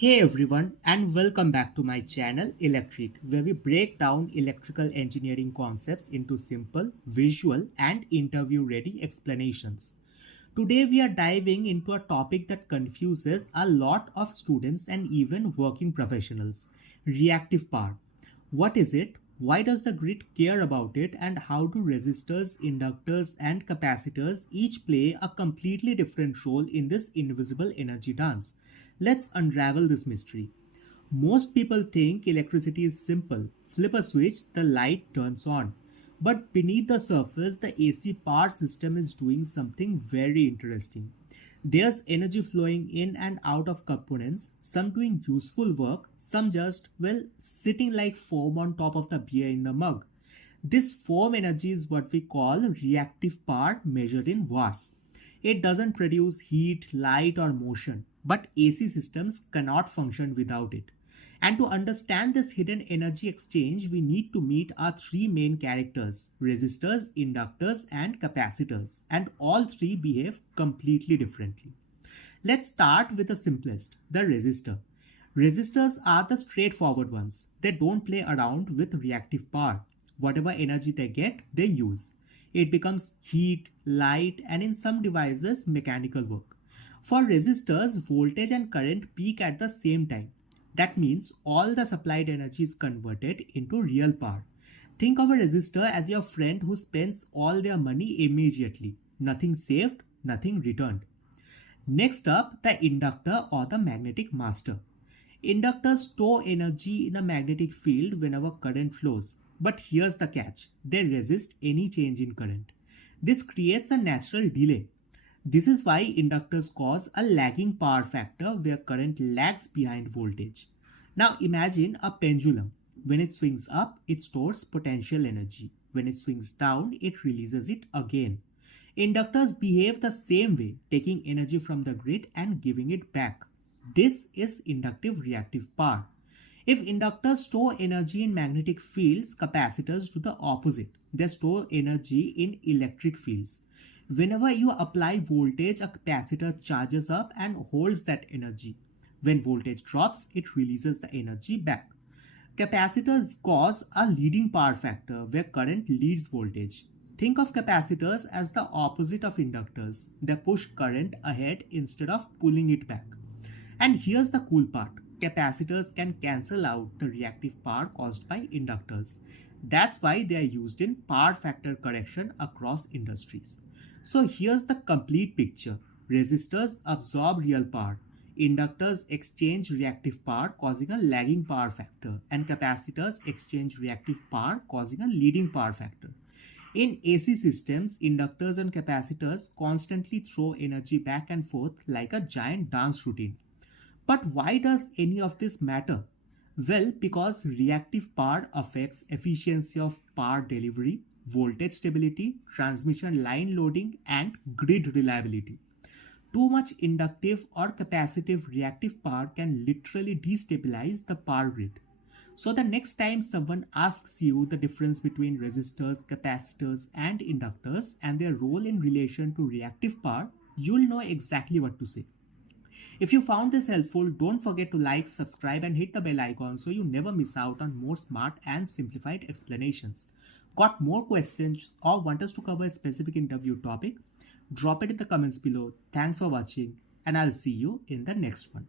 Hey everyone, and welcome back to my channel Electric, where we break down electrical engineering concepts into simple, visual, and interview ready explanations. Today we are diving into a topic that confuses a lot of students and even working professionals: reactive power. What is it? Why does the grid care about it? And how do resistors, inductors, and capacitors each play a completely different role in this invisible energy dance? Let's unravel this mystery. Most people think electricity is simple. Flip a switch, the light turns on. But beneath the surface, the AC power system is doing something very interesting. There's energy flowing in and out of components, some doing useful work, some just, well, sitting like foam on top of the beer in the mug. This foam energy is what we call reactive power measured in watts. It doesn't produce heat, light, or motion, but AC systems cannot function without it. And to understand this hidden energy exchange, we need to meet our three main characters: resistors, inductors, and capacitors. And all three behave completely differently. Let's start with the simplest, the resistor. Resistors are the straightforward ones. They don't play around with reactive power. Whatever energy they get, they use. It becomes heat, light, and in some devices, mechanical work. For resistors, voltage and current peak at the same time. That means all the supplied energy is converted into real power. Think of a resistor as your friend who spends all their money immediately. Nothing saved, nothing returned. Next up, the inductor or the magnetic master. Inductors store energy in a magnetic field whenever current flows. But here's the catch: they resist any change in current. This creates a natural delay. This is why inductors cause a lagging power factor where current lags behind voltage. Now imagine a pendulum. When it swings up, it stores potential energy. When it swings down, it releases it again. Inductors behave the same way, taking energy from the grid and giving it back. This is inductive reactive power. If inductors store energy in magnetic fields, capacitors do the opposite. They store energy in electric fields. Whenever you apply voltage, a capacitor charges up and holds that energy. When voltage drops, it releases the energy back. Capacitors cause a leading power factor where current leads voltage. Think of capacitors as the opposite of inductors. They push current ahead instead of pulling it back. And here's the cool part: capacitors can cancel out the reactive power caused by inductors. That's why they are used in power factor correction across industries. So here's the complete picture. Resistors absorb real power. Inductors exchange reactive power causing a lagging power factor, and capacitors exchange reactive power causing a leading power factor. In AC systems, inductors and capacitors constantly throw energy back and forth like a giant dance routine. But why does any of this matter? Well, because reactive power affects efficiency of power delivery, voltage stability, transmission line loading, and grid reliability. Too much inductive or capacitive reactive power can literally destabilize the power grid. So the next time someone asks you the difference between resistors, capacitors, and inductors and their role in relation to reactive power, you'll know exactly what to say. If you found this helpful, don't forget to like, subscribe, and hit the bell icon so you never miss out on more smart and simplified explanations. Got more questions or want us to cover a specific interview topic? Drop it in the comments below. Thanks for watching, and I'll see you in the next one.